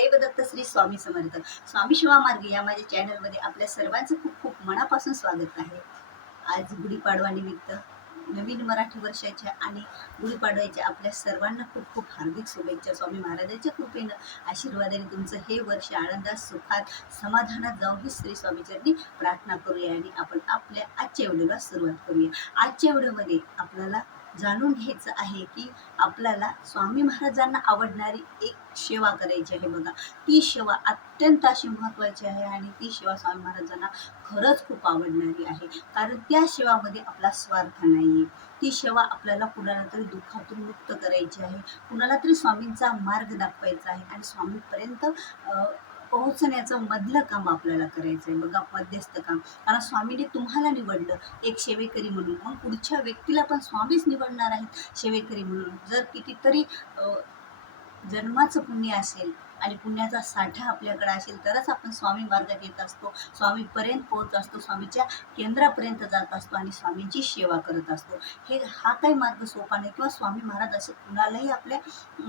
देवदत्त श्री स्वामी समर्थ. स्वामी शिवा मार्गी या माझ्या चॅनलमध्ये आपल्या सर्वांचं खूप खूप मनापासून स्वागत आहे. आज गुढीपाडवा निमित्त नवीन मराठी वर्षाच्या आणि गुढीपाडव्याच्या आपल्या सर्वांना खूप खूप हार्दिक शुभेच्छा. स्वामी महाराजांच्या कृपेनं आशीर्वादाने तुमचं हे वर्ष आनंदात सुखात समाधानात जाऊ ही श्री स्वामीचरणी प्रार्थना करूया आणि आपण आपल्या आजच्या व्हिडिओला सुरुवात करूया. आजच्या व्हिडिओमध्ये आपल्याला जाणून घ्यायचं आहे की आपल्याला स्वामी महाराजांना आवडणारी एक सेवा करायची आहे बघा. ती सेवा अत्यंत अशी महत्त्वाची आहे आणि ती सेवा स्वामी महाराजांना खरंच खूप आवडणारी आहे. कारण त्या सेवामध्ये आपला स्वार्थ नाही आहे ती सेवा आपल्याला कुणाला तरी दुःखातून मुक्त करायची आहे. कुणाला तरी स्वामींचा मार्ग दाखवायचा आहे आणि स्वामीपर्यंत पोहोचण्याचं मधलं काम आपल्याला करायचं आहे बघा मध्यस्थ काम. कारण स्वामीने तुम्हाला निवडलं. एक सेवेकरी म्हणून. मग पुढच्या व्यक्तीला पण स्वामीच निवडणार आहेत. सेवेकरी म्हणून. जर कितीतरी जन्माचं पुण्य असेल आणि पुण्याचा साठा आपल्याकडे असेल तरच आपण स्वामी मार्गात येत असतो. स्वामीपर्यंत पोहोच असतो स्वामीच्या केंद्रापर्यंत जात असतो आणि स्वामींची सेवा करत असतो. हे हा काही मार्ग सोपा नाही किंवा स्वामी महाराज असं कुणालाही आपल्या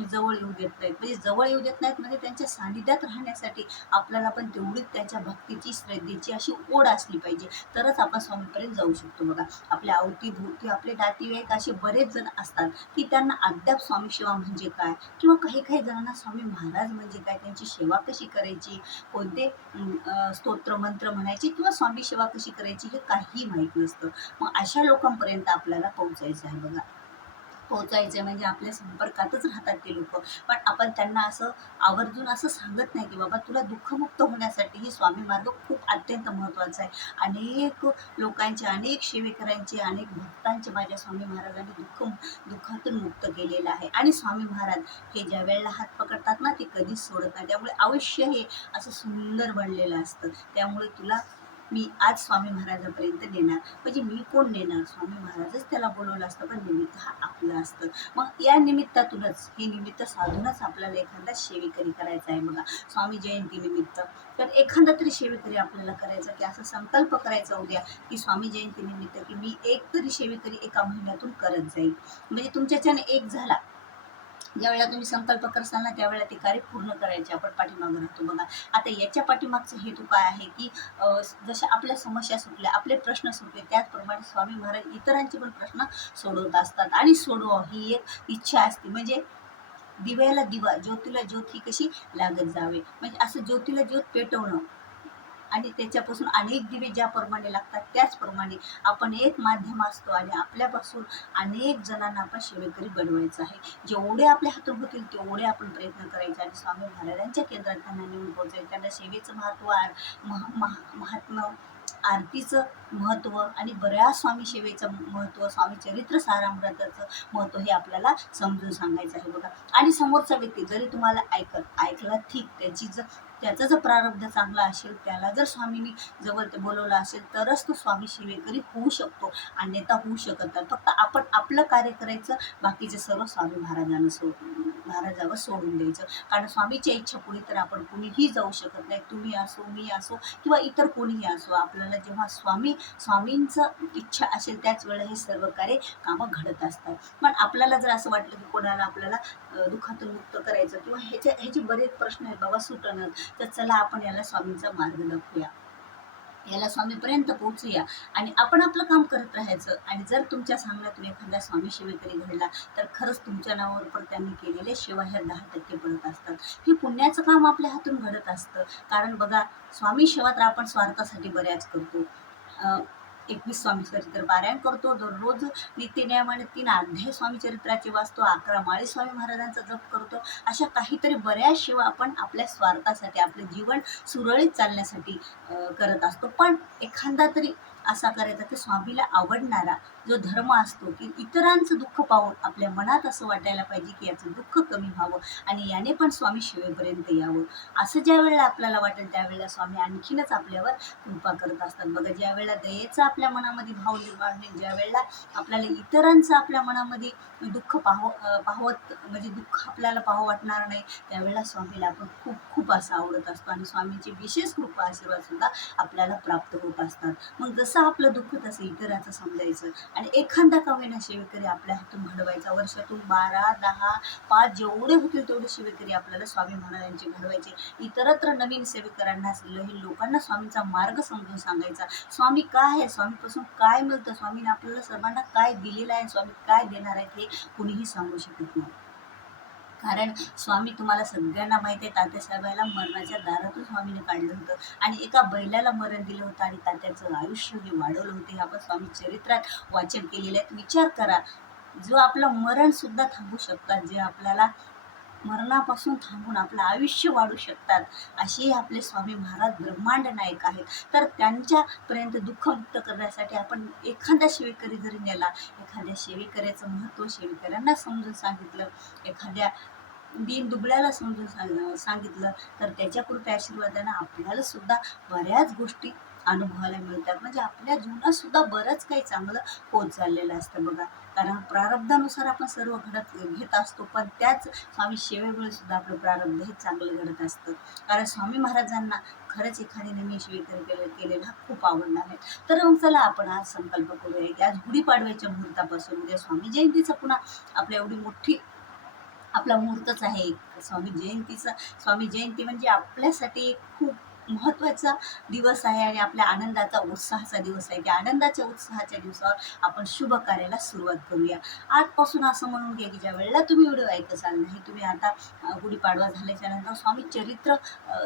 जवळ येऊ देत नाहीत. म्हणजे जवळ येऊ देत नाहीत म्हणजे त्यांच्या सानिध्यात राहण्यासाठी आपल्याला पण तेवढीच त्यांच्या भक्तीची श्रद्धेची अशी ओढ असली पाहिजे. तरच आपण स्वामीपर्यंत जाऊ शकतो बघा. आपल्या अवतीभोवती आपले नातेवाईक असे बरेच जण असतात की त्यांना अद्याप स्वामी सेवा म्हणजे काय? किंवा काही काही जणांना स्वामी महाराज म्हणजे काय त्यांची सेवा कशी करायची कोणते स्तोत्र मंत्र म्हणायचे किंवा स्वामी सेवा कशी करायची हे काही माहीत नसतं. मग अशा लोकांपर्यंत आपल्याला पोहोचायचं आहे बघा. पोहोचायचे म्हणजे आपल्या संपर्कातच राहतात ते लोक. पण आपण त्यांना असं आवर्जून असं सांगत नाही की बाबा तुला दुःखमुक्त होण्यासाठी हे स्वामी मार्ग खूप अत्यंत महत्त्वाचा आहे. अनेक लोकांचे अनेक सेवेकरांचे अनेक भक्तांचे माझ्या स्वामी महाराजांनी दुःख दुःखातून मुक्त केलेलं आहे. आणि स्वामी महाराज हे ज्या वेळेला हात पकडतात ना ते कधीच सोडत नाही. त्यामुळे अवश्य हे असं सुंदर बनलेलं असतं. त्यामुळे तुला मी आज स्वामी महाराजापर्यंत नेणार. म्हणजे मी कोण नेणार? स्वामी महाराजच त्याला बोलवलं असतं पण निमित्त हा आपलं असतं. मग या निमित्तातूनच हे निमित्त साधूनच आपल्याला एखादा सेवेकरी करायचा आहे बघा. स्वामी जयंती निमित्त. तर एखादा तरी सेवेकरी आपल्याला करायचा की असा संकल्प करायचा उद्या की स्वामी जयंती निमित्त की मी एक तरी सेवेकरी एका महिन्यातून करत जाईल. म्हणजे तुमच्याच्याने एक झाला. ज्यावेळेला तुम्ही संकल्प करसाल ना त्यावेळेला ते कार्य पूर्ण करायचे. आपण पाठीमागं राहतो. बघा आता याच्या पाठीमागचा हेतू काय आहे की जशा आपल्या समस्या सुटल्या आपले प्रश्न सुटले त्याचप्रमाणे स्वामी महाराज इतरांचे पण प्रश्न सोडवत असतात. आणि सोडवा ही एक इच्छा असते. म्हणजे दिव्याला दिवा ज्योतीला ज्योत ही कशी लागत जावे? म्हणजे असं ज्योतीला ज्योत पेटवणं आणि त्याच्यापासून अनेक दिवे ज्याप्रमाणे लागतात त्याचप्रमाणे आपण एक माध्यम असतो आणि आपल्यापासून अनेक जणांना आपण सेवेकरी बनवायचं आहे. जेवढे आपल्या हातून होतील तेवढे आपण प्रयत्न करायचे आणि स्वामी महाराजांच्या केंद्रात त्यांना नेऊन पोहोचायचं. त्यांना सेवेचं महत्त्व महात्मा महात्म्य आरतीचं महत्त्व आणि बऱ्याच स्वामी सेवेचं महत्त्व स्वामी चरित्र सारामृताचं महत्त्व हे आपल्याला समजून सांगायचं आहे बघा. आणि समोरचा व्यक्ती जरी तुम्हाला ऐकत ऐकला ठीक त्याची जर त्याचा जर प्रारब्ध चांगला असेल त्याला जर स्वामीने जवळ ते बोलवलं असेल तरच तो स्वामी सेवेकरी होऊ शकतो. अन्यथा होऊ शकत नाही. फक्त आपण आपलं कार्य करायचं बाकीचे सर्व स्वामी महाराजांना सो महाराजावर सोडून द्यायचं. कारण स्वामीच्या इच्छा पुढे तर आपण कुणीही जाऊ शकत नाही. तुम्ही असो मी असो किंवा इतर कोणीही असो आपल्याला जेव्हा स्वामी स्वामींचं इच्छा असेल त्याच वेळेला हे सर्व कार्य कामं घडत असतात. पण आपल्याला जर असं वाटलं की कोणाला आपल्याला दुःखातून मुक्त करायचं किंवा ह्याच्या ह्याचे बरेच प्रश्न आहेत. बाबा सुटणं तर चला आपण याला स्वामींचा मार्ग दाखवूया. याला स्वामीपर्यंत पोहोचूया. आणि आपण आपलं काम करत राहायचं. आणि जर तुमच्या सांगण्यातून एखादा स्वामी सेवेकरी घडला तर खरंच तुमच्या नावावर पण त्यांनी केलेले सेवा ह्या दहा टक्के पडत असतात. हे पुण्याचं काम आपल्या हातून घडत असतं. कारण बघा स्वामी सेवा तर आपण स्वार्थासाठी बऱ्याच करतो. एकवीस स्वामी चरित्र पारायण करतो. दररोज नित्यनियमाने तीन अध्याय स्वामी चरित्राचे वाचतो. अकरा माळी स्वामी महाराजांचा जप करतो. अशा काहीतरी बऱ्याच शिवा आपण आपल्या स्वार्थासाठी आपले जीवन सुरळीत चालण्यासाठी करत असतो. पण एखादा तरी असा करायचा की स्वामीला आवडणारा जो धर्म असतो की इतरांचं दुःख पाहून आपल्या मनात असं वाटायला पाहिजे की याचं दुःख कमी व्हावं आणि याने पण स्वामी शिवेपर्यंत यावं. असं ज्या वेळेला आपल्याला वाटेल त्यावेळेला स्वामी आणखीनच आपल्यावर कृपा करत असतात. बघा ज्या वेळेला दयेचा आपल्या मनामध्ये भाव निर्माण होईल ज्या वेळेला आपल्याला इतरांचं आपल्या मनामध्ये दुःख पाहव पाहवत म्हणजे दुःख आपल्याला पाहावं वाटणार नाही त्यावेळेला स्वामीला आपण खूप खूप असं आवडत असतो. आणि स्वामीची विशेष कृपा आशीर्वाद सुद्धा आपल्याला प्राप्त होत असतात. मग जसं जसं आपलं दुःख तसं इतराचं समजायचं. आणि एखादा का शेवेकरी आपल्या हातून घडवायचा. वर्षातून बारा दहा पाच जेवढे होतील तेवढे शिवेकरी आपल्याला स्वामी महाराजांचे घडवायचे. इतरत्र नवीन सेवेकरांना ल- लोकांना स्वामींचा मार्ग समजून सांगायचा. स्वामी काय आहे? स्वामीपासून काय मिळतं? स्वामीने आपल्याला सर्वांना काय दिलेलं आहे? स्वामी काय देणार आहे हे कुणीही सांगू शकत नाही. कारण स्वामी तुम्हाला सगळ्यांना माहिती आहे तात्यासाहेबाला मरणाच्या दारातून स्वामीने काढलं होतं. आणि एका बैलाला मरण दिलं होतं आणि तात्याचं आयुष्य हे वाढवलं होतं. हे आपण स्वामी चरित्रात वाचन केलेलं आहे. विचार करा जो आपलं मरण सुद्धा थांबू शकतात जे आपल्याला मरणापासून थांबून आपलं आयुष्य वाढू शकतात. असे आपले स्वामी महाराज ब्रह्मांड नायक आहेत. तर त्यांच्यापर्यंत दुःखमुक्त करण्यासाठी आपण एखाद्या शेवेकरी जरी नेला एखाद्या शेवेकऱ्याचं महत्त्व शेवेकऱ्यांना समजून सांगितलं एखाद्या दिन दुबळ्याला समजून सांग- सांगितलं तर त्याच्या कृपया आशीर्वादानं आपल्याला सुद्धा बऱ्याच गोष्टी अनुभवायला मिळतात. म्हणजे आपल्या जीवनात सुद्धा बरंच काही चांगलं होत चाललेलं असतं बघा. कारण प्रारब्धानुसार आपण सर्व घडत घेत असतो पण त्याच स्वामी सेवेमुळे सुद्धा आपलं प्रारब्ध हे चांगलं घडत असतं. कारण स्वामी महाराजांना खरंच एखादी नवीन सेवेकरी केले केलेला हा खूप आवडणार आहे. तर मग चला आपण आज संकल्प करूया की आज गुढीपाडव्याच्या मुहूर्तापासून उद्या स्वामी जयंतीचं पुन्हा आपल्या एवढी मोठी आपला मुहूर्तच आहे. एक स्वामी जयंतीचा स्वामी जयंती म्हणजे आपल्यासाठी खूप महत्त्वाचा दिवस आहे आणि आपल्या आनंदाचा उत्साहाचा दिवस आहे. त्या आनंदाच्या उत्साहाच्या दिवसावर आपण शुभ कार्याला सुरुवात करूया. आजपासून असं म्हणून घ्या की ज्या वेळेला तुम्ही व्हिडिओ ऐकत असाल नाही तुम्ही आता गुढीपाडवा झाल्याच्यानंतर स्वामी चरित्र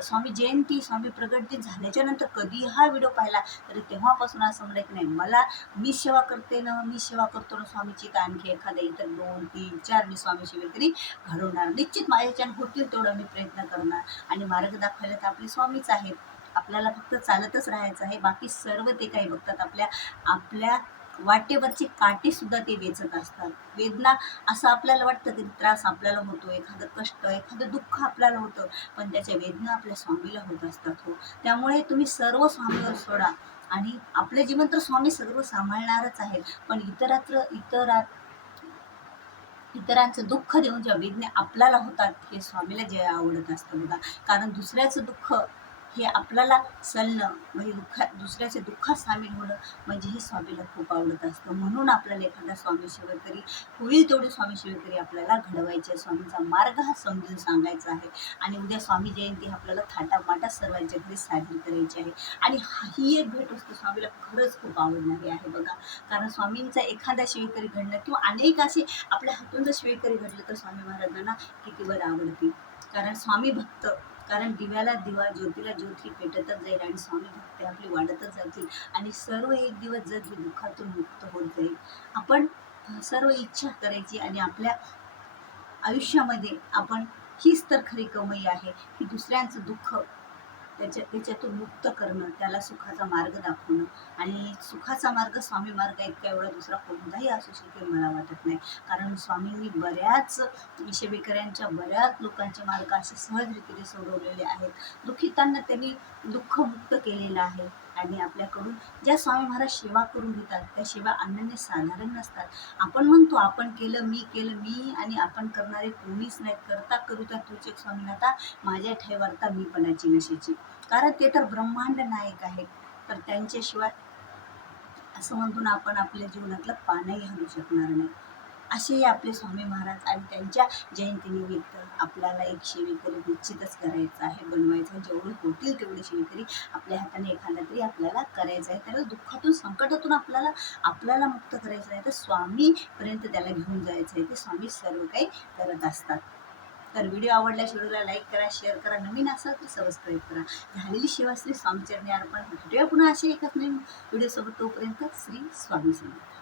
स्वामी जयंती स्वामी प्रगट दिन झाल्याच्यानंतर कधी हा व्हिडिओ पाहिला तरी तेव्हापासून असं म्हणलं की नाही मला मी सेवा करते ना मी सेवा करतो ना स्वामीची तर आणखी एखाद्या इतर दोन तीन चार मी स्वामी वगैरे घडवणार. निश्चित माझ्याच्यानं होतील तेवढं मी प्रयत्न करणार. आणि मार्ग दाखवायला तर आपले स्वामीच आहेत. आपल्याला फक्त चालतच राहायचं आहे. बाकी सर्व ते काही बघतात. आपल्या आपल्या वाटेवरचे काटे सुद्धा ते वेचत असतात. वेदना असं आपल्याला वाटतं की त्रास आपल्याला होतो एखादं कष्ट एखादं दुःख आपल्याला होतं पण त्याच्या वेदना आपल्या स्वामीला होत असतात हो. त्यामुळे तुम्ही सर्व स्वामीवर सोडा आणि आपलं जीवन तर स्वामी सर्व सांभाळणारच आहे पण इतरत्र इतरात इतरांचं दुःख देऊन ज्या वेदने आपल्याला होतात हे स्वामीला जे आवडत असतं बघा. कारण दुसऱ्याचं दुःख हे आपल्याला सलणं म्हणजे दुःखा दुसऱ्याच्या दुःखात सामील होणं म्हणजे हे स्वामीला खूप आवडत असतं. म्हणून आपल्याला एखादा स्वामी सेवेकरी होईल तेवढे स्वामी सेवेकरी आपल्याला घडवायचे आहे. स्वामीचा मार्ग हा समजून सांगायचा आहे. आणि उद्या स्वामी जयंती आपल्याला थाटामाटात सर्वांच्या घरी साजरी करायची आहे. आणि हा- ही एक भेट असते स्वामीला खरंच खूप आवडणारी आहे बघा. कारण स्वामींचा एखादा शिवेकरी घडणं किंवा अनेक असे आपल्या हातून जर शिवेकरी घडलं तर स्वामी महाराजांना किती बरं आवडतील. कारण स्वामी भक्त कारण दिव्याला दिवा ज्योतीला ज्योती पेटतच जाईल आणि स्वामी भक्त आपली वाढतच जातील. आणि सर्व एक दिवस जर ही दुःखातून मुक्त होत जाईल. आपण सर्व इच्छा करायची आणि आपल्या आयुष्यामध्ये आपण हीच तर खरी कमाई आहे की दुसऱ्यांचं दुःख त्याच्या त्याच्यातून मुक्त करणं त्याला सुखाचा मार्ग दाखवणं. आणि सुखाचा मार्ग स्वामी मार्ग इतका एवढा दुसरा कोणताही असू शकेल मला वाटत नाही. कारण स्वामींनी बऱ्याच शेवेकऱ्यांच्या बऱ्याच लोकांचे मार्ग असे सहजरीतीने सोडवलेले आहेत. दुःखितांना त्यांनी दुःखमुक्त केलेलं आहे. आणि आपल्याकडून ज्या स्वामी महाराज सेवा करून घेतात त्या सेवा अन्यान्य साधारण नसतात. आपण म्हणतो आपण केलं मी केलं मी आणि आपण करणारे कोणीच नाही. करता करूता तुझे स्वामी आता माझ्या ठेवरता मीपणाची नशेची कारण ते तर ब्रह्मांड नायक आहेत. तर त्यांच्याशिवाय असं म्हणतो ना आपण आपल्या जीवनातलं पानही हलू शकणार नाही. असे आपले स्वामी महाराज आणि त्यांच्या जयंतीनिमित्त आपल्याला एक शेवेकरी निश्चितच करायचं आहे बनवायचं आहे. जेवढे होतील तेवढे शेवेकरी आपल्या हाताने एखादा तरी आपल्याला करायचं आहे. त्याला दुःखातून संकटातून आपल्याला आपल्याला मुक्त करायचं आहे. तर स्वामीपर्यंत त्याला घेऊन जायचं आहे. ते स्वामी सर्व काही करत असतात. तर व्हिडिओ आवडल्यास व्हिडिओला लाईक करा शेअर करा. नवीन असाल तर सबस्क्राईब करा. झालेली सेवा श्री स्वामीचरणी अर्पण. भेटूया पुन्हा असे एकाच नवीन व्हिडिओसोबत. तोपर्यंत श्री स्वामी समर्थ.